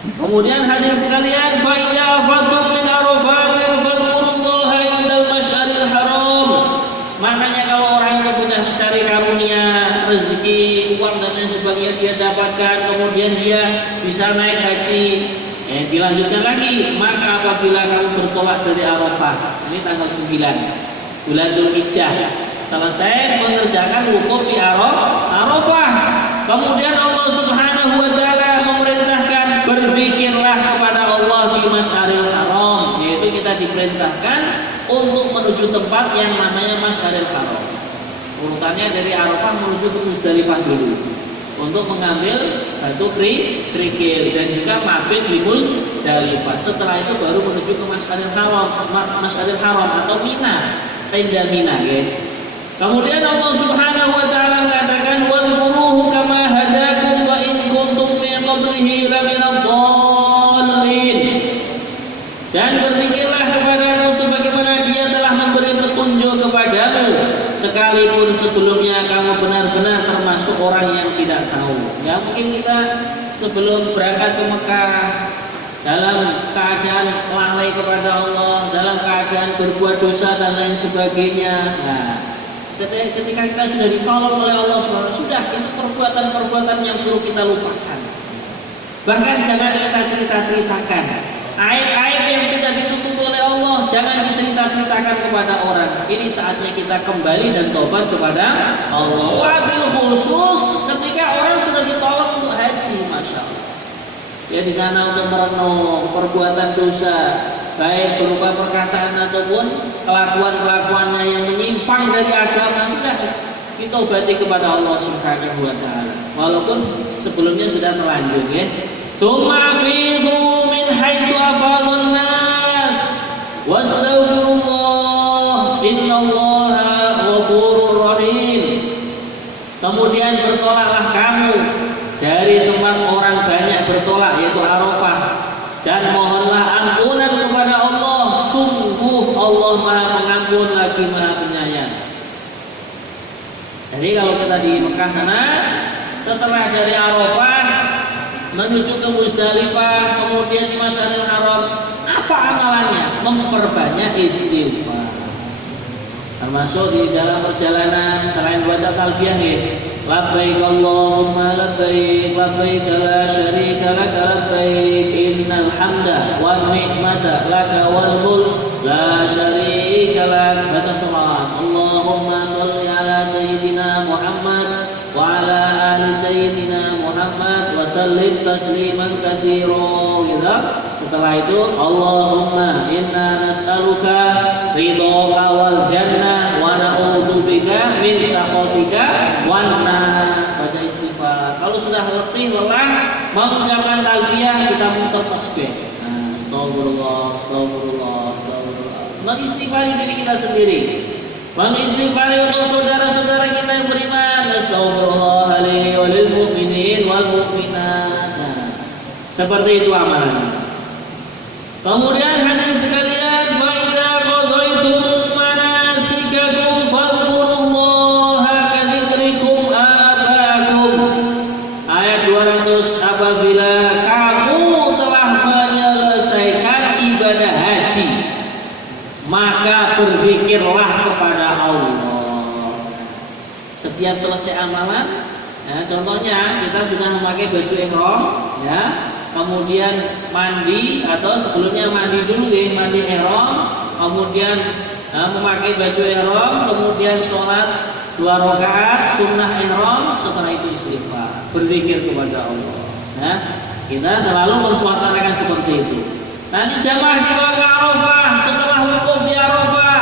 Kemudian hadirin sekalian, fa idza afadtum min arafatin fadhkurullaha indal masy'aril haram. Makanya kalau orang itu sudah mencari karunia, rezeki, uang dan lain sebagainya dia dapatkan, kemudian dia bisa naik haji, dilanjutkan lagi, maka apabila kamu bertolak dari Arafah, ini tanggal 9 bulan Dzulhijjah, selesai mengerjakan wukuf di Arafah, kemudian Allah Subhanahu wa taala memerintahkan berzikirlah kepada Allah di Masy'aril Haram, yaitu kita diperintahkan untuk menuju tempat yang namanya Masy'aril Haram. Urutannya dari Arafah menuju ke Muzdalifah dulu untuk mengambil batu kerikil dan juga mabit di Muzdalifah. Setelah itu baru menuju ke Masy'aril Haram atau Mina, tenda Mina, ya. Kemudian Allah Subhanahu wa taala mengatakan wadhkuruhu kama hadakum wa in kuntum min qablihi laminadh dhallin. Dan berzikirlah kepadamu sebagaimana Dia telah memberi petunjuk kepadamu, sekalipun sebelumnya kamu benar-benar termasuk orang yang tidak tahu. Ya, mungkin kita sebelum berangkat ke Mekah dalam keadaan lalai kepada Allah, dalam keadaan berbuat dosa dan lain sebagainya. Nah, ketika kita sudah ditolong oleh Allah SWT, sudah itu perbuatan-perbuatan yang perlu kita lupakan. Bahkan jangan kita cerita-ceritakan aib-aib yang sudah ditutup oleh Allah, jangan dicerita-ceritakan kepada orang. Ini saatnya kita kembali dan tobat kepada Allah. Wabil khusus ketika orang sudah ditolong untuk haji, masya Allah. Ya, di sana untuk merenung perbuatan dosa, baik berupa perkataan ataupun kelakuan-kelakuannya yang menyimpang dari agama, sudah ditobati kepada Allah Subhanahu wa taala. Walaupun sebelumnya sudah terlanjur, ya. Tsumma afidu min haitsu afadun nas wastaghfirullah innallaha ghafurur rahim. Kemudian bertolaklah kamu dari tempat orang banyak bertolak, yaitu Arafah, dan mohonlah ampunan kepada Allah, sungguh Allah Maha Pengampun lagi Maha Penyayang. Jadi kalau kita di Mekah sana, setelah dari Arafah menuju ke Muzdalifah, kemudian di Masy'aril Haram, apa amalannya? Memperbanyak istighfar. Termasuk di dalam perjalanan selain baca talbiyah, labbaik Allahumma labbaik labbaik la syarika laka labbaik innal hamda wan ni'mata laka wal mulk la syarika lak. Baca salat Allahumma shalli ala sayyidina Muhammad wa ala ali sayyidina Muhammad wa sallim tasliman katsira, gitu. Setelah itu Allahumma inna nas'aluka ridhaka wal jannah wa na'udzubika min sakhatika wan nar. Baca istighfar. Kalau sudah letih lelah mengucapkan talbiyah, kita muter tasbih. Nah, astagfirullah, astagfirullah, astagfirullah. Mengistighfari diri kita sendiri, mengistighfari untuk saudara-saudara kita yang beriman. Astagfirullahaladzim walil mu'minin wal mu'minat. Nah, seperti itu amalannya. Kemudian hadirin sekalian, fa idza qadaitum manasikakum fadhkurullaha kadzikrikum abakum. Ayat 200, apabila kamu telah menyelesaikan ibadah haji, maka berzikirlah kepada Allah. Setiap selesai amalan, ya, contohnya kita sudah memakai baju ihram, ya, kemudian mandi atau sebelumnya mandi dulu, ya, mandi ihram, kemudian memakai baju ihram, kemudian sholat 2 rakaat sunnah ihram, setelah itu istighfar, berzikir kepada Allah. Nah, kita selalu mensuasanakan seperti itu. Nanti jamaah dibawa ke Arafah, setelah wukuf di Arafah,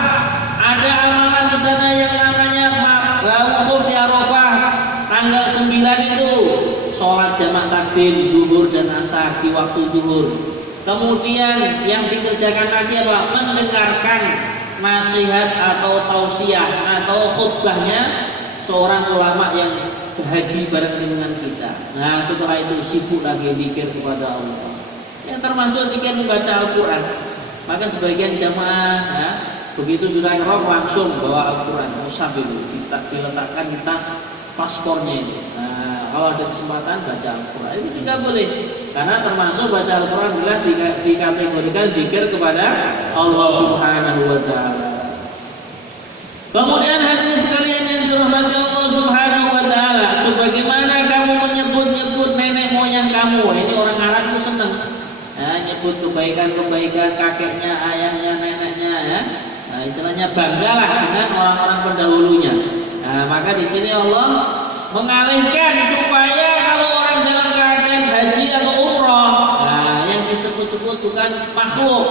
ada amalan di sana yang namanya wukuf di Arafah tanggal 9 itu sholat jamak takdim duhur dan asar di waktu duhur. Kemudian yang dikerjakan lagi apa? Mendengarkan nasihat atau tausiah atau khutbahnya seorang ulama yang berhaji bareng dengan kita. Nah, setelah itu sibuk lagi zikir kepada Allah. Yang termasuk zikir membaca Al-Quran. Maka sebagian jamaah, ya, begitu sudah ihram langsung bawa Al-Quran, mushaf itu diletakkan di tas paspornya itu. Nah, kalau ada kesempatan baca Al-Quran itu juga boleh. Karena termasuk baca Al-Quran adalah dikategorikan zikir kepada Allah Subhanahu wa Ta'ala. Kemudian hadirin sekalian yang dirahmati Allah Subhanahu wa Ta'ala, sebagaimana kamu menyebut-nyebut nenek moyang kamu, ini orang Arab itu senang nyebut kebaikan-kebaikan kakeknya, ayahnya, neneknya, ya. Nah, istilahnya banggalah dengan orang-orang pendahulunya. Nah, maka di sini Allah mengalihkan supaya kalau orang dalam keadaan haji atau umroh, nah, yang disebut-sebut bukan makhluk,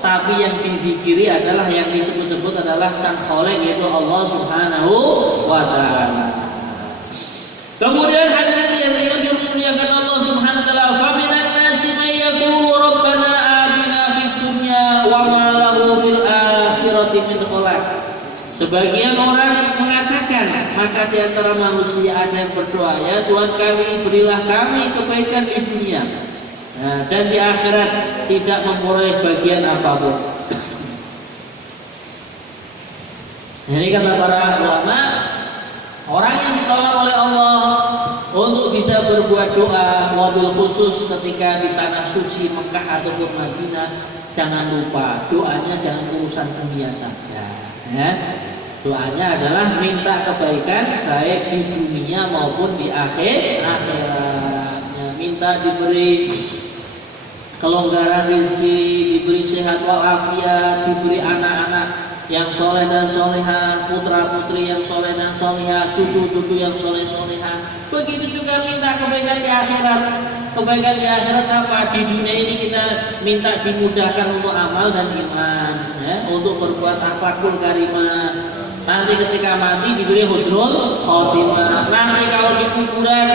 tapi yang didikiri adalah yang disebut-sebut adalah Sang Khaliq, yaitu Allah Subhanahu wa Ta'ala. Kemudian hadirin yang dimuliakan Allah Subhanahu wa Ta'ala, faminan nasi may yaqulu rabbana atina fid dunya wa ma lahu fil akhirati min khalaq. Sebagian orang mengatakan, maka di antara manusia ada yang berdoa, ya Tuhan kami, berilah kami kebaikan di dunia, nah, dan di akhirat tidak memperoleh bagian apapun. Jadi kata para ulama, orang yang ditolong oleh Allah untuk bisa berbuat doa, wabil khusus ketika di tanah suci Mekah ataupun Madinah, jangan lupa doanya jangan urusan dunia saja, ya. Doanya adalah minta kebaikan baik di dunia maupun di akhirat, ya, minta diberi kelonggaran rezeki, diberi sehat walafiat, diberi anak-anak yang soleh dan soleha, putra-putri yang soleh dan soleha, cucu-cucu yang soleh-soleha. Begitu juga minta kebaikan di akhirat. Kebaikan di akhirat apa? Di dunia ini kita minta dimudahkan untuk amal dan iman, ya, untuk berbuat akhlakul karimah. Nanti ketika mati diberi husnul khotimah. Nanti kalau di kuburan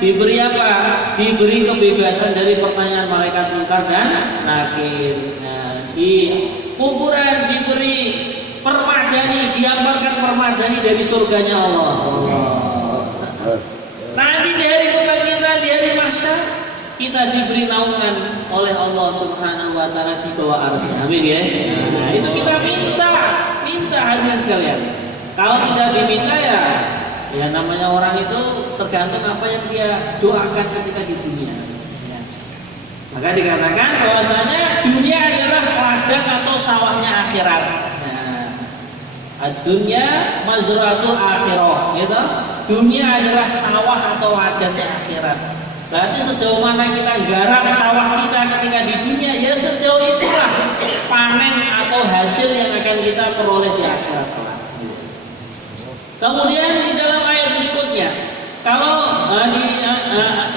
diberi apa? Diberi kebebasan dari pertanyaan malaikat munkar dan nakir. Nah, di kuburan diberi permadani, diamparkan permadani dari surganya Allah. Nanti di hari kebangkitan, di hari mahsyar, kita diberi naungan oleh Allah Subhanahu wa Ta'ala di bawah arsy. Amin ya. Nah, itu kita minta hadirin sekalian. Kalau tidak diminta, ya namanya orang itu tergantung apa yang dia doakan ketika di dunia, ya. Maka dikatakan bahwasanya dunia adalah ladang atau sawahnya akhirat. Nah, dunia mazratul akhirah, gitu. Dunia adalah sawah atau ladangnya akhirat. Berarti sejauh mana kita garap sawah kita ketika di dunia, ya sejauh itulah panen atau hasil yang akan kita peroleh di akhirat. Kemudian di dalam ayat berikutnya, kalau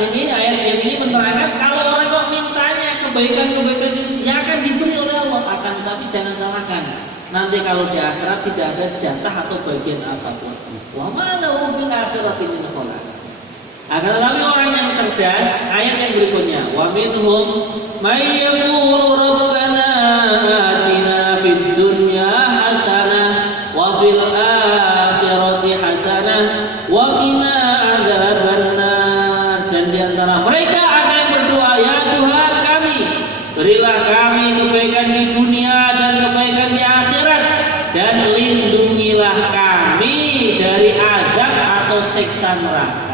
ini ayat yang ini menerangkan kalau orang kok mintanya kebaikan-kebaikan itu yang akan diberi oleh Allah, akan tetapi jangan salahkan, nanti kalau di akhirat tidak ada jatah atau bagian apapun. Wa ma lahu fil akhirati min khalaq. Akan tetapi orang yang cerdas, ayat yang berikutnya, wa minhum may yaqulu rabbana atina fid dunya hasanah wa fil akhirati hasanah wa qina adzabannar. Dan di antara mereka ada yang berdoa, ya Tuhan kami, berilah kami kebaikan di dunia dan kebaikan di akhirat, dan lindungilah kami dari azab atau siksa neraka.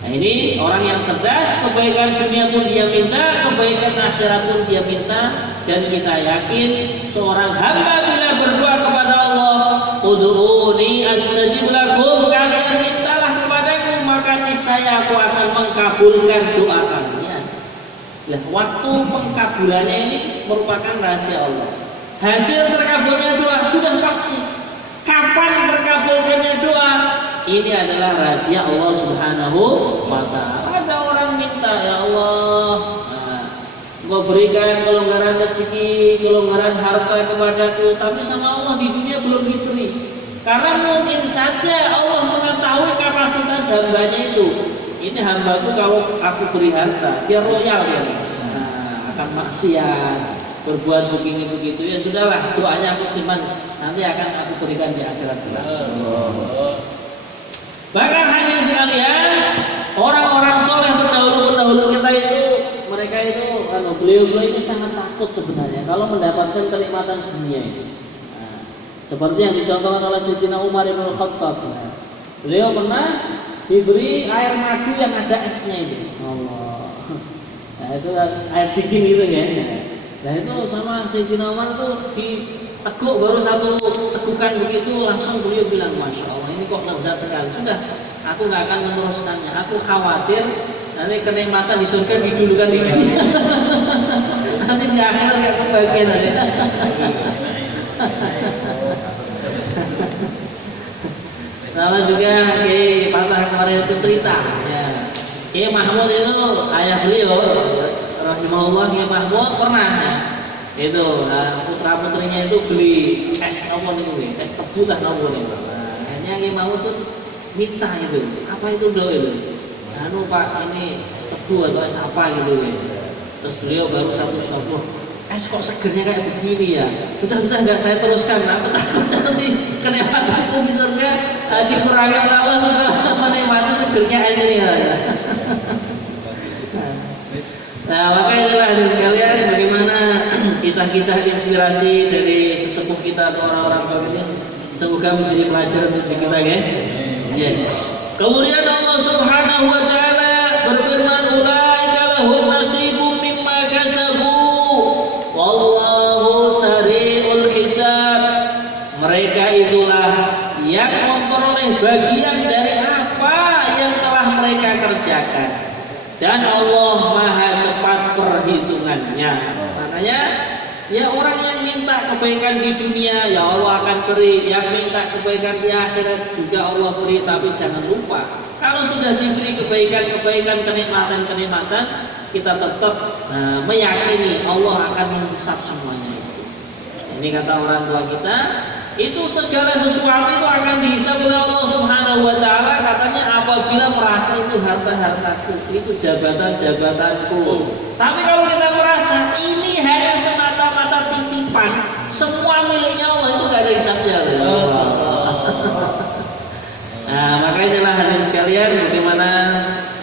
Nah, ini orang yang cerdas, kebaikan dunia pun dia minta, kebaikan akhirat pun dia minta. Dan kita yakin seorang hamba bila berdoa kepada Allah, ud'uni astajib lakum, kalian mintalah kepadaku maka niscaya aku akan mengkabulkan doa kalian. Nah, waktu pengkabulannya ini merupakan rahasia Allah. Hasil terkabulnya doa sudah pasti. Kapan terkabulkannya doa? Ini adalah rahasia Allah Subhanahu wa Ta'ala. Ada orang minta, ya Allah, Engkau berikan kelonggaran rezeki, kelonggaran harta kepadaku, tapi sama Allah di dunia belum diberi. Karena mungkin saja Allah mengetahui kapasitas hambanya itu. Ini hambaku kalau aku beri harta, dia royal ya, akan maksiat, berbuat begini begitu, ya sudahlah, doanya aku simpan, nanti akan aku berikan di akhirat. Bahkan hanya sekalian, orang-orang soleh pendahulu kita itu, mereka itu, beliau-beliau ini sangat takut sebenarnya kalau mendapatkan kenikmatan dunia ini. Nah, seperti yang dicontohkan oleh Sayyidina Umar bin Khattab. Beliau pernah diberi air madu yang ada esnya itu. Allah. itu air dingin gitu ya. Nah itu sama Sayyidina Umar tuh diteguk baru satu tegukan begitu langsung beliau bilang, Masya Allah ini kok lezat sekali. Sudah, aku nggak akan meneruskannya. Aku khawatir nanti kenikmatan di surga didulukan di dunia. Nanti di akhirat nggak kebagian nanti. Sama juga Kiai Fatah kemarin itu cerita ya. Kiai Mahmud itu ayah beliau rahimahullah, Kiai Mahmud pernah ya, itu putra putrinya itu beli es apa nih, es tebu lah apa nih. Akhirnya Kiai Mahmud tuh minta itu, apa itu dong itu? Anu Pak, ini es tebu atau es apa gitu ya. Terus beliau baru satu sopo, es kok segernya kayak begini ya. Sudah nggak saya teruskan. Aku takut nanti kenikmatan itu di surga dikurangi oleh Allah supaya menikmati segernya es ini ya. Nah maka itulah hadirin sekalian, bagaimana kisah-kisah inspirasi dari sesepuh kita atau orang-orang baik ini semoga menjadi pelajaran untuk kita ya. Kemudian Allah Subhanahu wa taala berfirman, ulaika lahum nasibum mimma kasabu wallahu sari'ul hisab. Mereka itulah yang memperoleh bagian dari apa yang telah mereka kerjakan dan Allah Maha cepat perhitungannya. Makanya ya orang yang minta kebaikan di dunia ya Allah akan beri, yang minta kebaikan di akhirat juga Allah beri. Tapi jangan lupa kalau sudah diberi kebaikan-kebaikan, kenikmatan-kenikmatan, kita tetap meyakini Allah akan menghisap semuanya itu. Ini kata orang tua kita, itu segala sesuatu itu akan dihisap oleh Allah Subhanahu wa taala. Katanya apabila merasa itu harta-hartaku, itu jabatan-jabatanku. Tapi kalau kita merasa ini hanya semata-mata titipan, semua miliknya Allah, itu gak ada hisapnya. Nah, maka inilah hadirin sekalian, bagaimana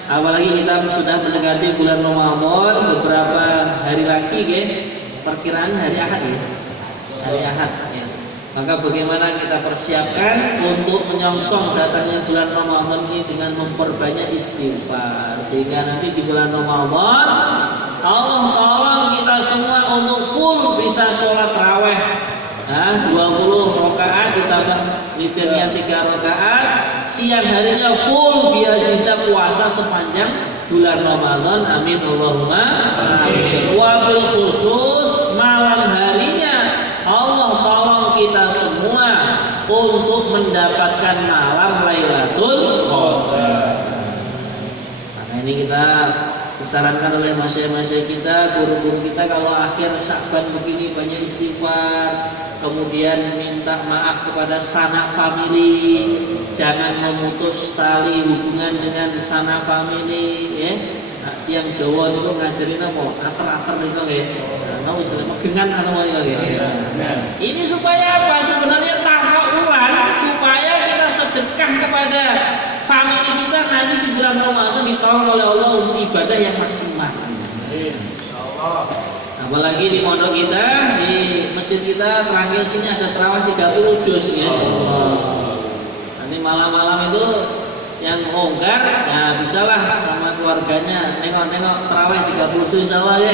apalagi kita sudah mendekati bulan Ramadan, beberapa hari lagi perkiraan hari Ahad ya. Hari Ahad ya. Maka bagaimana kita persiapkan untuk menyongsong datangnya bulan Ramadan ini dengan memperbanyak istighfar, sehingga nanti di bulan Ramadan Allah tolong kita semua untuk full bisa sholat raweh 20 rakaat ditambah witirnya 3 rakaat, siang harinya full biar bisa puasa sepanjang bulan Ramadan. Amin Allahumma amin. Wabil khusus malam harinya Allah tolong kita semua untuk mendapatkan malam Lailatul Qadar. Maka ini kita disarankan oleh masyayikh kita, guru-guru kita, kalau akhir Sya'ban begini banyak istighfar, kemudian minta maaf kepada sanak family, jangan memutus tali hubungan dengan sanak family ya. Yang Jawa itu ngajarin apa? Ater-ater itu ya. Nah, istilahnya megengan anu ya. Ini supaya apa? Sebenarnya tahawuran supaya kita sedekah kepada family kita nanti di bulan Ramadan ditolong oleh Allah untuk ibadah yang maksimal. Insyaallah. Apalagi di pondok kita, di masjid kita terakhir sini ada tarawih 30 juz ya. Nanti malam-malam itu yang longgar, ya bisalah sama keluarganya nengok-nengok tarawih 30 juz insyaallah ya.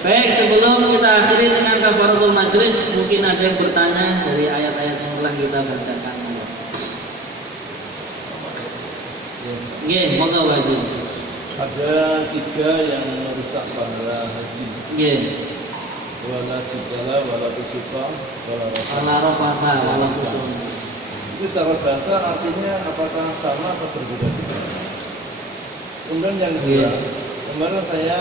Baik, sebelum kita akhiri dengan kafaratul majlis, mungkin ada yang bertanya dari ayat-ayat yang telah kita bacakan. Nggih, monggo Haji. Ada 3 yang merusak pahala haji. Nggih. Wala jidala, wala kusufa, wala rafatha, wala kusum. Itu secara bahasa artinya apakah sama atau berbeda? Kemudian yang kedua, kemarin saya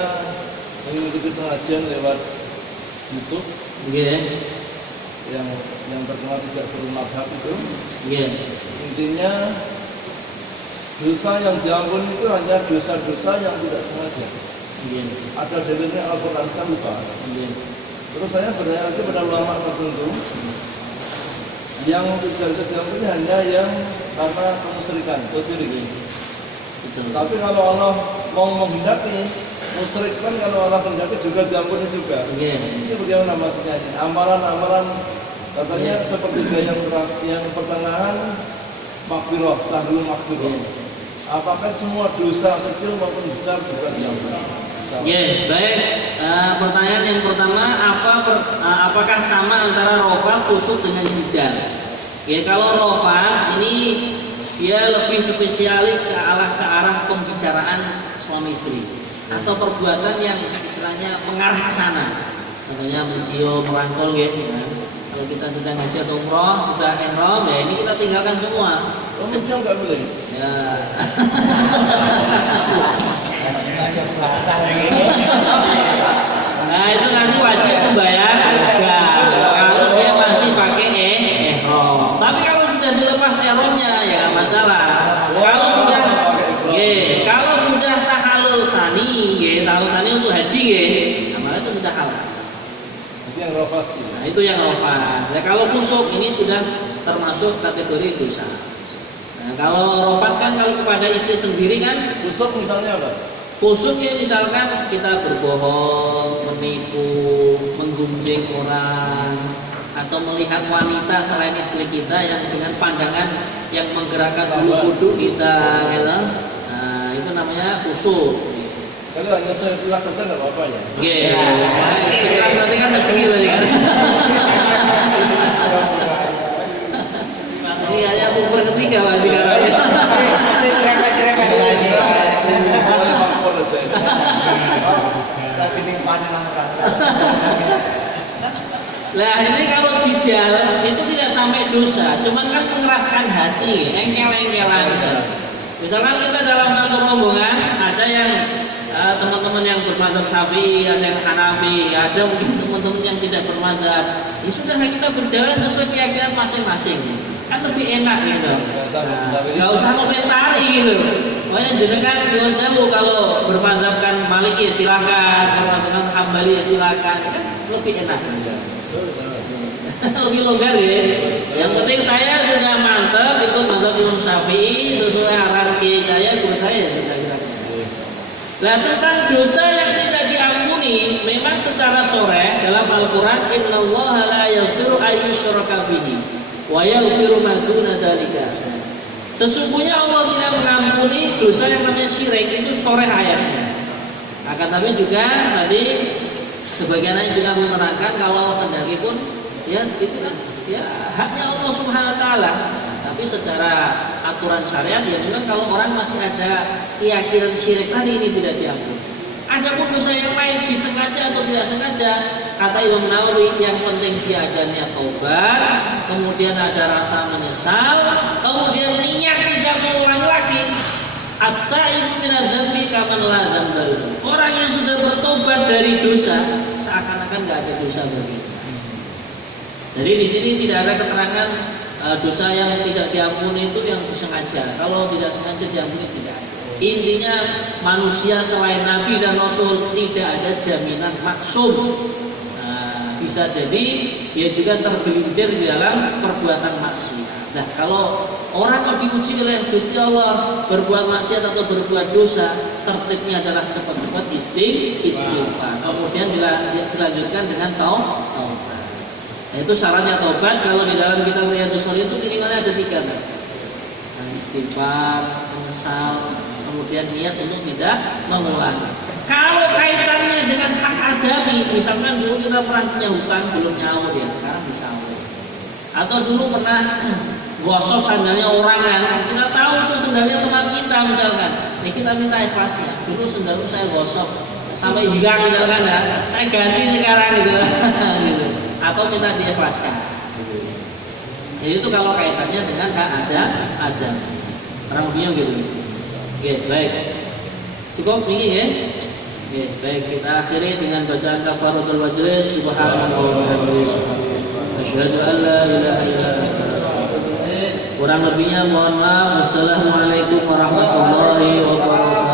mengikuti pengajian lewat YouTube, yang terkenal tidak bermadhab itu. Intinya dosa yang diampuni itu hanya dosa-dosa yang tidak sengaja. Ada dalilnya Al-Quran, saya lupa. Terus saya bertanya lagi pada ulama tertentu, yang tidak diampuni hanya yang karena kemusyrikan, kesyirikan. Tapi kalau Allah mau menghindari musyrik kan, kalau Allah menghindari juga diampuni juga. Ini bagaimana maksudnya? Amalan-amalan katanya seperti yang pertengahan makfirah, sahrul makfirah. apakah semua dosa kecil maupun besar juga diampuni? Ya, baik. Pertanyaan yang pertama, apakah sama antara rofas, khusuk dengan jidal? Ya, kalau rofas ini dia lebih spesialis ke arah pembicaraan suami istri atau perbuatan yang istilahnya mengarah ke sana. Contohnya mencium, merangkul, ya. Kalau kita sedang haji atau umroh, sudah ihram, ya ini kita tinggalkan semua. Mencium nggak boleh? Ya. Nah itu nanti wajib membayar juga kalau dia masih pakai ihram. Tapi kalau sudah dilepas ihramnya ya nggak masalah. Kalau sudah tahallul sani, tahallul sani untuk haji, maka itu sudah halal. Itu yang rofas. Nah itu yang rofas. Nah, kalau khusuk ini sudah termasuk kategori dosa. Nah kalau rofat kan kalau kepada istri sendiri kan. Khusuk misalnya apa? Khusuk ya misalkan kita berbohong, menipu, menggunjing orang, atau melihat wanita selain istri kita yang dengan pandangan yang menggerakkan bulu kuduk kita, gitu. Nah itu namanya khusuk. Kalau hanya sekilas saja nggak apa-apa ya? Iya, sekilas nanti kan rezeki tadi kan. Iya, ya umur ketiga masih karanya. Lah ini kalau jidal itu tidak sampai dosa, cuman kan mengeraskan hati, engkel-engkelan misalnya. Misalkan kita dalam satu rombongan ada yang teman-teman yang bermadzhab Syafi'i, ada yang Hanafi, ada mungkin teman-teman yang tidak bermadzhab. Ya sudah kita berjalan sesuai keyakinan masing-masing. Kan lebih enak gitu. Nggak usah komentari gitu. Pokoknya jenengan biasa kalau bermadzhabkan Maliki ya silakan, bermadzhabkan Hambali ya silakan. Kan lebih enak. Lebih longgar ya. Yang penting saya sudah mantap ikut madzhab Imam Syafi'i sesuai arahan kiai saya, guru saya sudah kira. Nah tentang dosa yang tidak diampuni, memang secara sharih dalam Al-Quran, Innallaha la yaghfiru an yushraka bihi wa yaghfiru ma duna dzalika. Sesungguhnya Allah tidak mengampuni dosa yang namanya syirik, itu sharih ayatnya. Akan tapi juga tadi sebagian ayat juga menerangkan kalau kendaki pun ya itu kan ya haknya Allah Subhanahu wa taala. Tapi secara aturan syariat ya memang kalau orang masih ada keyakinan syirik tadi ini tidak diampuni. Adapun dosa yang lain disengaja atau tidak sengaja, kata Imam Nawawi yang penting dia ada niat taubat, kemudian ada rasa menyesal, kemudian niat tidak mengulangi lagi. At-taibu minadz dzambi kaman la dzambal. Orang yang sudah bertobat dari dosa seakan-akan nggak ada dosa baginya. Jadi di sini tidak ada keterangan dosa yang tidak diampuni itu yang disengaja. Kalau tidak sengaja diampuni tidak. Intinya manusia selain Nabi dan Rasul tidak ada jaminan maksum. Nah, bisa jadi dia juga tergelincir di dalam perbuatan maksiat. Nah kalau orang mau diuji oleh Gusti Allah berbuat maksiat atau berbuat dosa, tertibnya adalah cepat-cepat istighfar. Kemudian dilanjutkan dengan taubat. Nah, itu syaratnya taubat. Kalau di dalam kitab Riyadhus Shalihin itu minimalnya ada 3 kan? Nah, istighfar, menyesal, kemudian niat untuk tidak mengulangi. Kalau kaitannya dengan hak adami, misalkan dulu kita pernah punya hutang belum nyaur ya, sekarang disaur. Atau dulu pernah gosok sandalnya orang kan, kita tahu itu sandalnya teman kita misalkan. Nih kita minta ikhlasnya. Dulu sandal saya gosok sampai hilang misalkan ya, saya ganti sekarang gitu. gitu. Atau minta diikhlaskan. Jadi itu kalau kaitannya dengan hak ada. Orang punya gitu. Oke, baik. Cukup ini ya. Oke, baik kita akhiri dengan bacaan kafaratul majlis. Subhanallah wa bihamdihi. Asyhadu an la ilaha illa anta astaghfiruka. Kurang lebihnya mohon maaf. Wassalamualaikum warahmatullahi wabarakatuh.